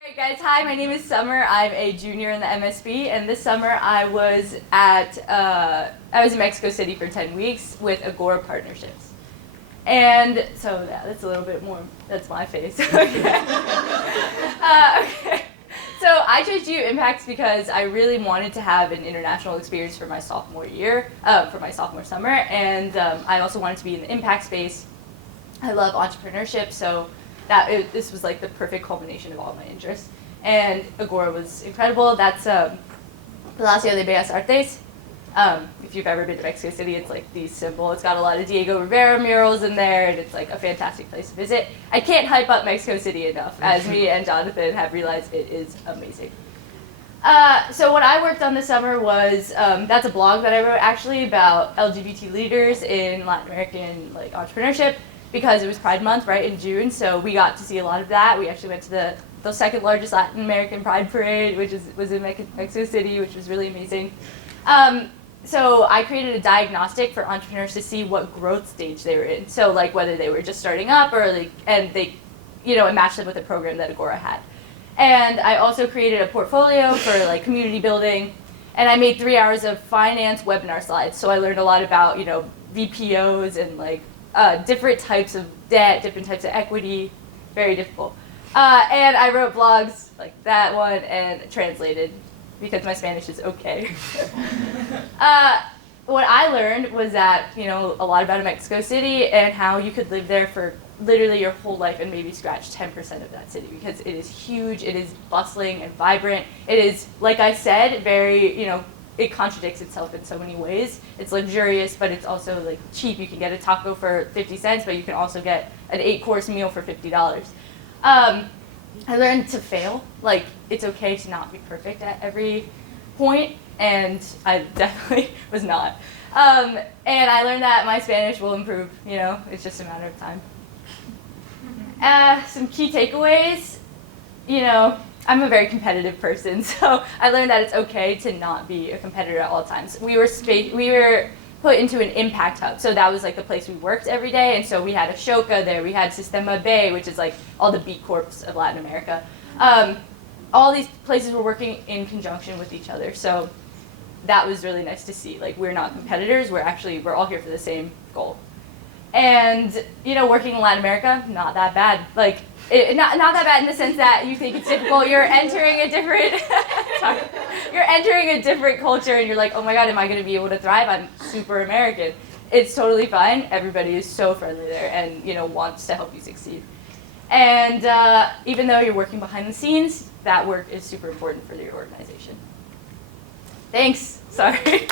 Hey guys, hi, my name is Summer. I'm a junior in the MSB, and this summer I was in Mexico City for 10 weeks with Agora Partnerships. And so yeah, that's a little bit more, that's my face. Okay. Okay. So I chose GU Impacts because I really wanted to have an international experience for my sophomore year, for my sophomore summer, and I also wanted to be in the impact space. I love entrepreneurship, so this was like the perfect culmination of all my interests. And Agora was incredible. That's Palacio de Bellas Artes. If you've ever been to Mexico City, it's like the symbol. It's got a lot of Diego Rivera murals in there, and it's like a fantastic place to visit. I can't hype up Mexico City enough, as me and Jonathan have realized it is amazing. So what I worked on this summer was, that's a blog that I wrote actually about LGBT leaders in Latin American entrepreneurship, because it was Pride Month, right, in June, so we got to see a lot of that. We actually went to the second largest Latin American Pride Parade, which was in Mexico City, which was really amazing. So I created a diagnostic for entrepreneurs to see what growth stage they were in. So like whether they were just starting up or and matched them with a program that Agora had. And I also created a portfolio for community building, and I made 3 hours of finance webinar slides. So I learned a lot about VPOs and different types of debt, different types of equity, very difficult. And I wrote blogs like that one and translated because my Spanish is okay. What I learned was that, a lot about Mexico City and how you could live there for literally your whole life and maybe scratch 10% of that city, because it is huge, it is bustling and vibrant. It is, like I said, very, it contradicts itself in so many ways. It's luxurious, but it's also cheap. You can get a taco for 50 cents, but you can also get an 8-course meal for $50. I learned to fail. It's okay to not be perfect at every point, and I definitely was not. And I learned that my Spanish will improve, it's just a matter of time. Some key takeaways, I'm a very competitive person, so I learned that it's okay to not be a competitor at all times. We were put into an impact hub, so that was the place we worked every day, and so we had Ashoka there, we had Sistema B, which is all the B Corps of Latin America. All these places were working in conjunction with each other, so that was really nice to see. We're not competitors, we're all here for the same goal. And working in Latin America, not that bad. Not that bad in the sense that you think it's difficult. You're entering a different you're entering a different culture, and you're like, oh my god, am I going to be able to thrive? I'm super American. It's totally fine. Everybody is so friendly there, and wants to help you succeed. And even though you're working behind the scenes, that work is super important for your organization. Thanks. Sorry.